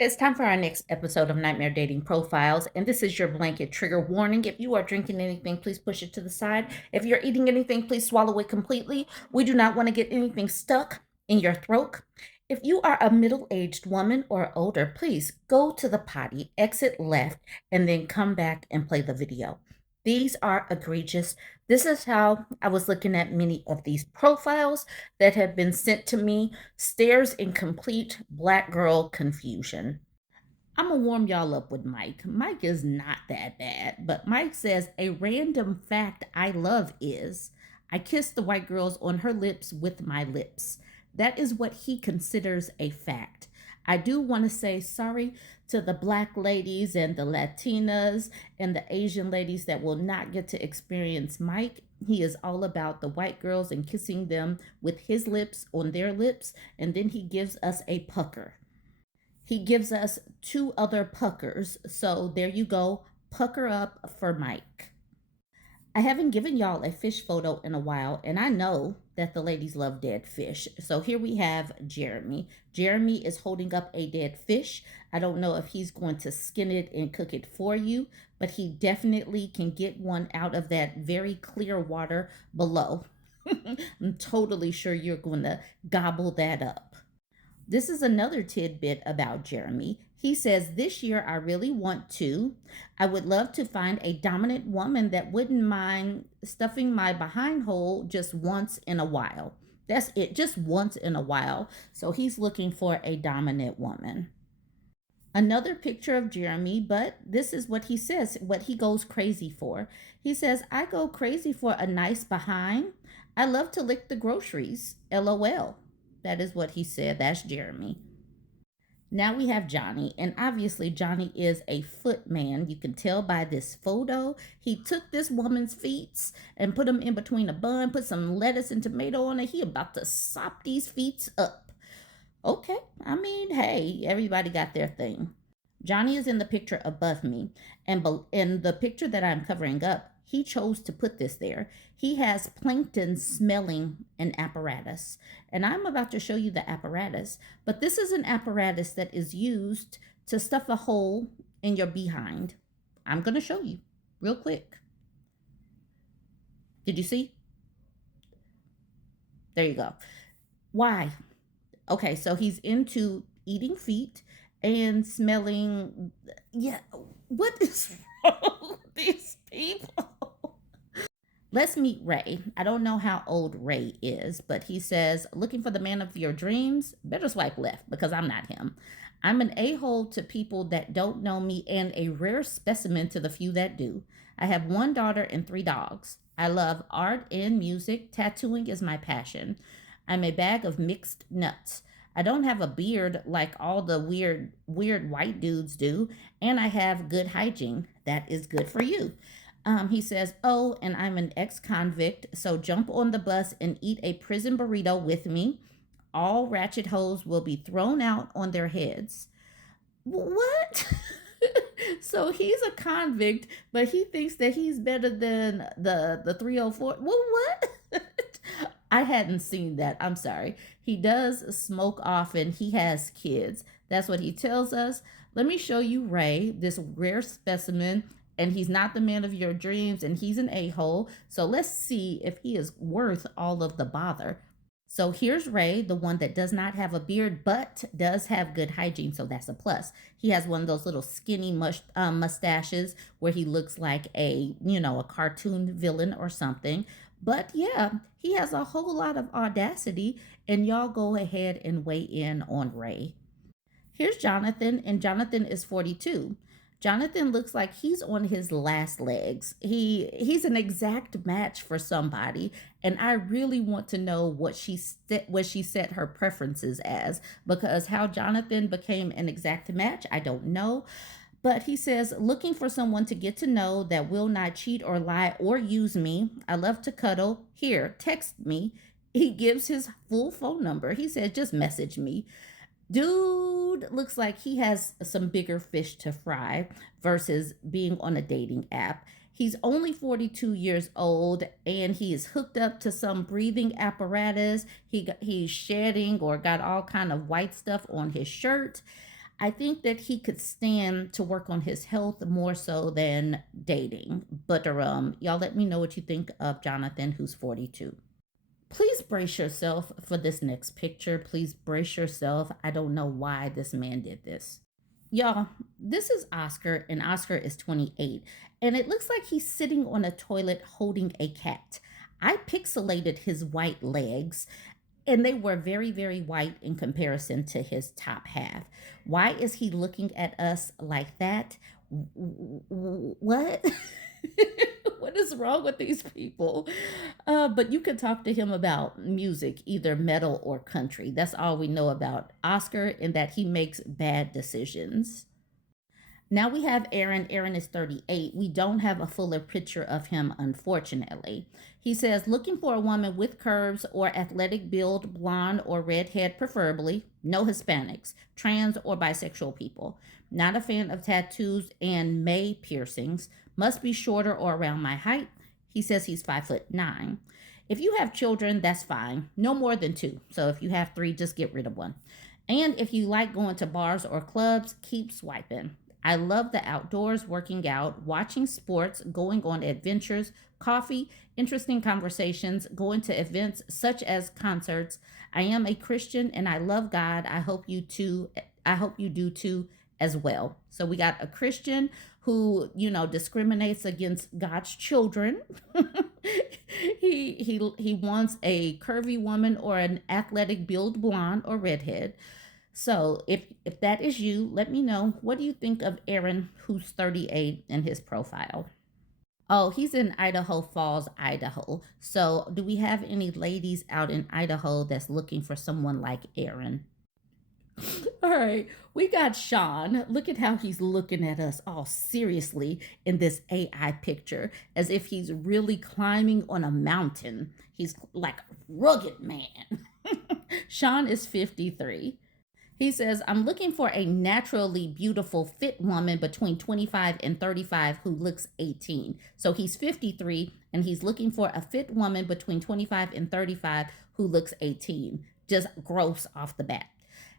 It's time for our next episode of Nightmare Dating Profiles, and this is your blanket trigger warning. If you are drinking anything, please push it to the side. If you're eating anything, please swallow it completely. We do not want to get anything stuck in your throat. If you are a middle aged woman or older, please go to the potty, exit left, and then come back and play the video. These are egregious. This is how I was looking at many of these profiles that have been sent to me. Stares in complete black girl confusion. I'm gonna warm y'all up with Mike. Mike is not that bad, but Mike says a random fact I love is I kiss the white girls on her lips with my lips. That is what he considers a fact. I do want to say sorry to the black ladies and the Latinas and the Asian ladies that will not get to experience Mike. He is all about the white girls and kissing them with his lips on their lips, and then he gives us a pucker. He gives us two other puckers. So there you go. Pucker up for Mike. I haven't given y'all a fish photo in a while, and I know that the ladies love dead fish. So here we have Jeremy. Jeremy is holding up a dead fish. I don't know if he's going to skin it and cook it for you, but he definitely can get one out of that very clear water below. I'm totally sure you're going to gobble that up. This is another tidbit about Jeremy. He says, this year I really want to. I would love to find a dominant woman that wouldn't mind stuffing my behind hole just once in a while. That's it, just once in a while. So he's looking for a dominant woman. Another picture of Jeremy, but this is what he says, what he goes crazy for. He says, I go crazy for a nice behind. I love to lick the groceries. LOL. That is what he said. That's Jeremy. Now we have Johnny, and obviously Johnny is a foot man. You can tell by this photo. He took this woman's feet and put them in between a bun, put some lettuce and tomato on it. He about to sop these feet up. Okay, I mean, hey, everybody got their thing. Johnny is in the picture above me, and in the picture that I'm covering up, he chose to put this there. He has plankton smelling an apparatus, and I'm about to show you the apparatus, but this is an apparatus that is used to stuff a hole in your behind. I'm going to show you real quick. Did you see? There you go. Why? Okay, so he's into eating feet and smelling. Yeah, what is wrong with these people? Let's meet Ray. I don't know how old Ray is, but he says, looking for the man of your dreams, better swipe left because I'm not him. I'm an a-hole to people that don't know me and a rare specimen to the few that do. I have one daughter and three dogs. I love art and music. Tattooing is my passion. I'm a bag of mixed nuts. I don't have a beard like all the weird white dudes do, and I have good hygiene. That is good for you. He says, oh, and I'm an ex-convict, so jump on the bus and eat a prison burrito with me. All ratchet hoes will be thrown out on their heads. What? So he's a convict, but he thinks that he's better than the 304. Well, what? I hadn't seen that. I'm sorry. He does smoke often. He has kids. That's what he tells us. Let me show you Ray, this rare specimen, and he's not the man of your dreams, and he's an a-hole. So let's see if he is worth all of the bother. So here's Ray, the one that does not have a beard, but does have good hygiene. So that's a plus. He has one of those little skinny mustaches where he looks like a cartoon villain or something. But yeah, he has a whole lot of audacity. And y'all go ahead and weigh in on Ray. Here's Jonathan, and Jonathan is 42. Jonathan looks like he's on his last legs. He's an exact match for somebody, and I really want to know what she set her preferences as, because how Jonathan became an exact match, I don't know. But he says, looking for someone to get to know that will not cheat or lie or use me. I love to cuddle. Here, text me. He gives his full phone number. He said, just message me. Dude looks like he has some bigger fish to fry versus being on a dating app. He's only 42 years old and he is hooked up to some breathing apparatus. He's shedding or got all kind of white stuff on his shirt. I think that he could stand to work on his health more so than dating. But y'all let me know what you think of Jonathan, who's 42. Please brace yourself for this next picture. Please brace yourself. I don't know why this man did this. Y'all, this is Oscar, and Oscar is 28, and it looks like he's sitting on a toilet holding a cat. I pixelated his white legs, and they were very, very white in comparison to his top half. Why is he looking at us like that? What? What is wrong with these people? But you can talk to him about music, either metal or country. That's all we know about Oscar, in that he makes bad decisions. Now we have Aaron. Aaron is 38. We don't have a fuller picture of him, unfortunately. He says, looking for a woman with curves or athletic build, blonde or redhead preferably, no Hispanics, trans or bisexual people. Not a fan of tattoos and May piercings. Must be shorter or around my height. He says he's 5'9". If you have children, that's fine. No more than two. So if you have three, just get rid of one. And if you like going to bars or clubs, keep swiping. I love the outdoors, working out, watching sports, going on adventures, coffee, interesting conversations, going to events such as concerts. I am a Christian and I love God. I hope you too. I hope you do too as well. So we got a Christian who, discriminates against God's children. he wants a curvy woman or an athletic build, blonde or redhead. So if that is you, let me know. What do you think of Aaron, who's 38, in his profile? Oh, he's in Idaho Falls, Idaho. So do we have any ladies out in Idaho that's looking for someone like Aaron? All right, we got Sean. Look at how he's looking at us all seriously in this AI picture, as if he's really climbing on a mountain. He's like a rugged man. Sean is 53. He says, I'm looking for a naturally beautiful, fit woman between 25 and 35 who looks 18. So he's 53 and he's looking for a fit woman between 25 and 35 who looks 18. Just gross off the bat.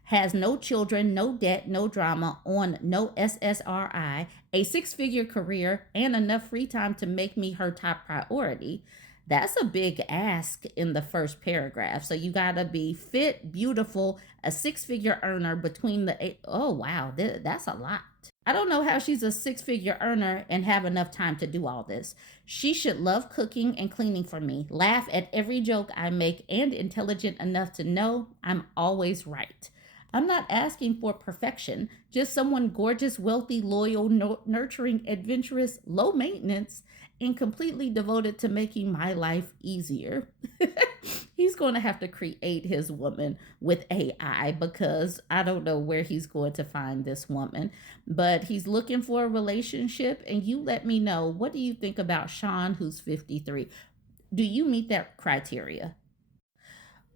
Has no children, no debt, no drama, on no SSRI, a six-figure career, and enough free time to make me her top priority. That's a big ask in the first paragraph. So you got to be fit, beautiful, a six-figure earner between the eight. Oh, wow. That's a lot. I don't know how she's a six-figure earner and have enough time to do all this. She should love cooking and cleaning for me, laugh at every joke I make, and intelligent enough to know I'm always right. I'm not asking for perfection, just someone gorgeous, wealthy, loyal, nurturing, adventurous, low maintenance, and completely devoted to making my life easier. He's going to have to create his woman with AI, because I don't know where he's going to find this woman. But he's looking for a relationship, and you let me know, what do you think about Sean, who's 53? Do you meet that criteria?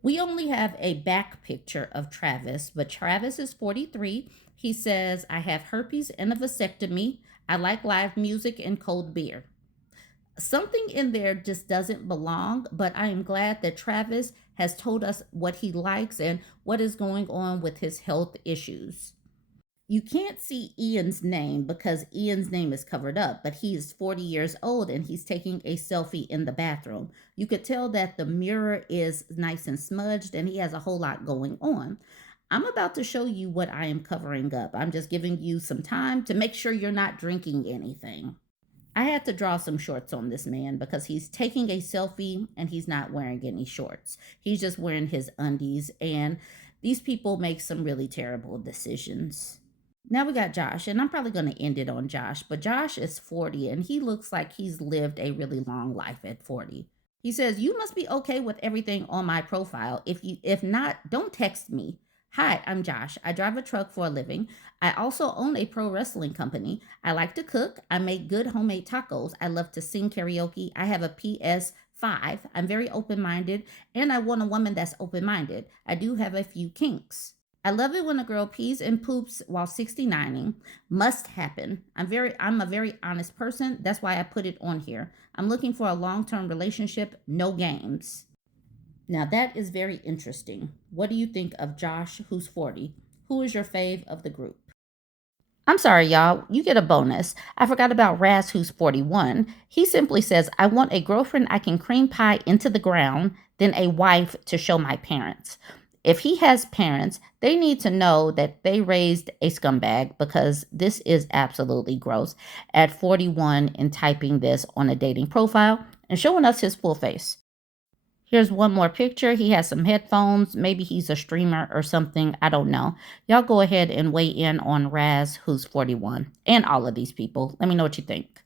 We only have a back picture of Travis, but Travis is 43. He says, I have herpes and a vasectomy. I like live music and cold beer. Something in there just doesn't belong, but I am glad that Travis has told us what he likes and what is going on with his health issues. You can't see Ian's name because Ian's name is covered up, but he is 40 years old and he's taking a selfie in the bathroom. You could tell that the mirror is nice and smudged and he has a whole lot going on. I'm about to show you what I am covering up. I'm just giving you some time to make sure you're not drinking anything. I had to draw some shorts on this man because he's taking a selfie and he's not wearing any shorts. He's just wearing his undies, and these people make some really terrible decisions. Now we got Josh, and I'm probably going to end it on Josh, but Josh is 40 and he looks like he's lived a really long life at 40. He says, you must be okay with everything on my profile. If not, don't text me. Hi, I'm Josh. I drive a truck for a living. I also own a pro wrestling company. I like to cook. I make good homemade tacos. I love to sing karaoke. I have a PS5. I'm very open-minded, and I want a woman that's open-minded. I do have a few kinks. I love it when a girl pees and poops while 69ing. Must happen. I'm a very honest person. That's why I put it on here. I'm looking for a long-term relationship, no games. Now that is very interesting. What do you think of Josh, who's 40? Who is your fave of the group? I'm sorry, y'all. You get a bonus. I forgot about Raz, who's 41. He simply says, I want a girlfriend I can cream pie into the ground, then a wife to show my parents. If he has parents, they need to know that they raised a scumbag because this is absolutely gross. At 41 and typing this on a dating profile and showing us his full face. Here's one more picture. He has some headphones. Maybe he's a streamer or something. I don't know. Y'all go ahead and weigh in on Raz, who's 41, and all of these people. Let me know what you think.